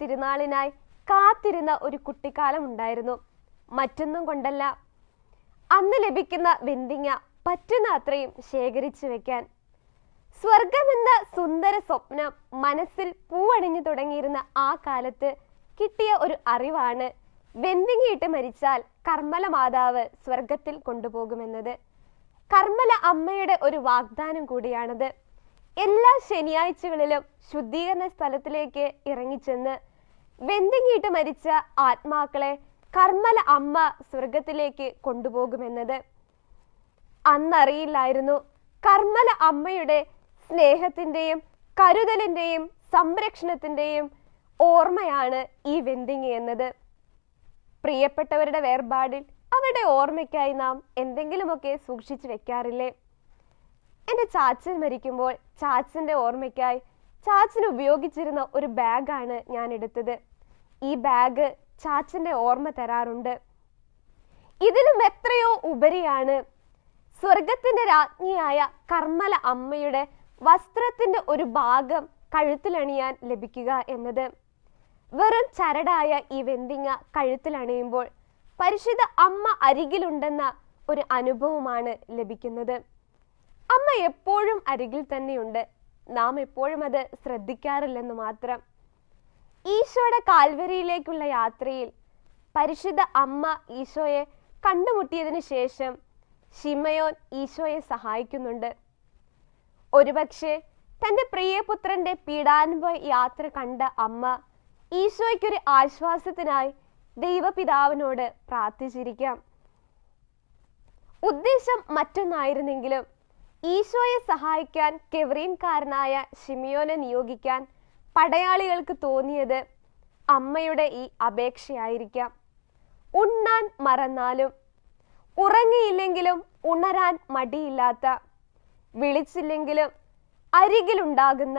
പെരുന്നാളിനായി കാത്തിരുന്ന ഒരു കുട്ടിക്കാലം ഉണ്ടായിരുന്നു. മറ്റൊന്നും കൊണ്ടല്ല. അന്ന് ലഭിക്കുന്ന വെന്തിങ്ങ പറ്റുന്ന അത്രയും ശേഖരിച്ചു വെക്കാൻ. സ്വർഗമെന്ന സുന്ദര സ്വപ്നം മനസ്സിൽ പൂവണിഞ്ഞു തുടങ്ങിയിരുന്ന ആ കാലത്ത് കിട്ടിയ ഒരു അറിവാണ് വെന്തിങ്ങയിട്ട് മരിച്ചാൽ കർമ്മല മാതാവ് സ്വർഗത്തിൽ കൊണ്ടുപോകുമെന്നത്. കർമ്മല അമ്മയുടെ ഒരു വാഗ്ദാനം കൂടിയാണത്. എല്ലാ ശനിയാഴ്ചകളിലും ശുദ്ധീകരണ സ്ഥലത്തിലേക്ക് ഇറങ്ങിച്ചെന്ന് വെന്തിങ്ങിയിട്ട് മരിച്ച ആത്മാക്കളെ കർമ്മല അമ്മ സ്വർഗത്തിലേക്ക് കൊണ്ടുപോകുമെന്നത്. അന്നറിയില്ലായിരുന്നു കർമ്മല അമ്മയുടെ സ്നേഹത്തിന്റെയും കരുതലിന്റെയും സംരക്ഷണത്തിന്റെയും ഓർമ്മയാണ് ഈ വെന്തിങ് എന്നത്. പ്രിയപ്പെട്ടവരുടെ വേർപാടിൽ അവരുടെ ഓർമ്മയ്ക്കായി നാം എന്തെങ്കിലുമൊക്കെ സൂക്ഷിച്ചു വെക്കാറില്ലേ? എന്റെ ചാച്ചൻ മരിക്കുമ്പോൾ ചാച്ചന്റെ ഓർമ്മയ്ക്കായി ചാച്ചൻ ഉപയോഗിച്ചിരുന്ന ഒരു ബാഗാണ് ഞാൻ എടുത്തത്. ഈ ബാഗ് ചാച്ചന്റെ ഓർമ്മ തരാറുണ്ട്. ഇതിലും എത്രയോ ഉപരിയാണ്. സ്വർഗത്തിന്റെ രാജ്ഞിയായ കർമ്മല അമ്മയുടെ വസ്ത്രത്തിന്റെ ഒരു ഭാഗം കഴുത്തിലണിയാൻ ലഭിക്കുക എന്നത്. വെറും ചരടായ ഈ വെന്തിങ്ങ കഴുത്തിലണിയുമ്പോൾ പരിശുദ്ധ അമ്മ അരികിലുണ്ടെന്ന ഒരു അനുഭവമാണ് ലഭിക്കുന്നത്. എപ്പോഴും അരികിൽ തന്നെയുണ്ട്. നാം എപ്പോഴും അത് ശ്രദ്ധിക്കാറില്ലെന്ന് മാത്രം. ഈശോയുടെ കാൽവരിയിലേക്കുള്ള യാത്രയിൽ പരിശുദ്ധ അമ്മ ഈശോയെ കണ്ടുമുട്ടിയതിനു ശേഷം ഷിമയോൻ ഈശോയെ സഹായിക്കുന്നുണ്ട്. ഒരുപക്ഷെ തന്റെ പ്രിയപുത്രന്റെ പീഡാനുഭവ യാത്ര കണ്ട അമ്മ ഈശോയ്ക്കൊരു ആശ്വാസത്തിനായി ദൈവപിതാവിനോട് പ്രാർത്ഥിച്ചിരിക്കാം. ഉദ്ദേശം മറ്റൊന്നായിരുന്നെങ്കിലും ഈശോയെ സഹായിക്കാൻ കെവറീൻകാരനായ ഷിമിയോനെ നിയോഗിക്കാൻ പടയാളികൾക്ക് തോന്നിയത് അമ്മയുടെ ഈ അപേക്ഷയായിരിക്കാം. ഉണ്ണാൻ മറന്നാലും ഉറങ്ങിയില്ലെങ്കിലും ഉണരാൻ മടിയില്ലാത്ത വിളിച്ചില്ലെങ്കിലും അരികിലുണ്ടാകുന്ന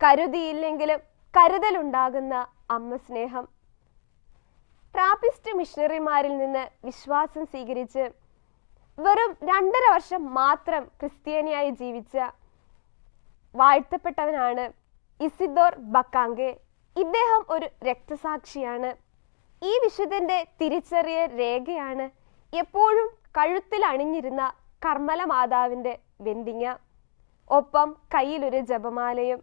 കരുതിയില്ലെങ്കിലും കരുതലുണ്ടാകുന്ന അമ്മ സ്നേഹം. ട്രാപ്പിസ്റ്റ് മിഷണറിമാരിൽ നിന്ന് വിശ്വാസം സ്വീകരിച്ച് വെറും രണ്ടര വർഷം മാത്രം ക്രിസ്ത്യാനിയായി ജീവിച്ച വാഴ്ത്തപ്പെട്ടവനാണ് ഇസിദോർ ബക്കാങ്കെ ഇദ്ദേഹം ഒരു രക്തസാക്ഷിയാണ്. ഈ വിശുദ്ധന്റെ തിരിച്ചറിയ രേഖയാണ് എപ്പോഴും കഴുത്തിൽ അണിഞ്ഞിരുന്ന കർമ്മല മാതാവിന്റെ വെന്തിങ്ങ. ഒപ്പം കയ്യിലൊരു ജപമാലയും.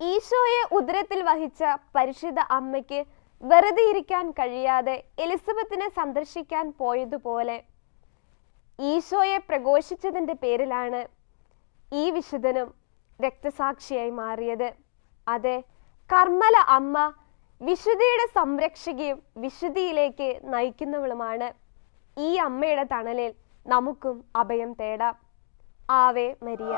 ഈശോയെ ഉദരത്തിൽ വഹിച്ച പരിശുദ്ധ അമ്മയ്ക്ക് വെറുതെ ഇരിക്കാൻ കഴിയാതെ എലിസബത്തിനെ സന്ദർശിക്കാൻ പോയതുപോലെ ഈശോയെ പ്രഘോഷിച്ചതിന്റെ പേരിലാണ് ഈ വിശുദ്ധനും രക്തസാക്ഷിയായി മാറിയത്. അതെ കർമ്മല അമ്മ വിശുദ്ധിയുടെ സംരക്ഷകയും വിശുദ്ധിയിലേക്ക് നയിക്കുന്നവളുമാണ്. ഈ അമ്മയുടെ തണലിൽ നമുക്കും അഭയം തേടാം. Ave Maria.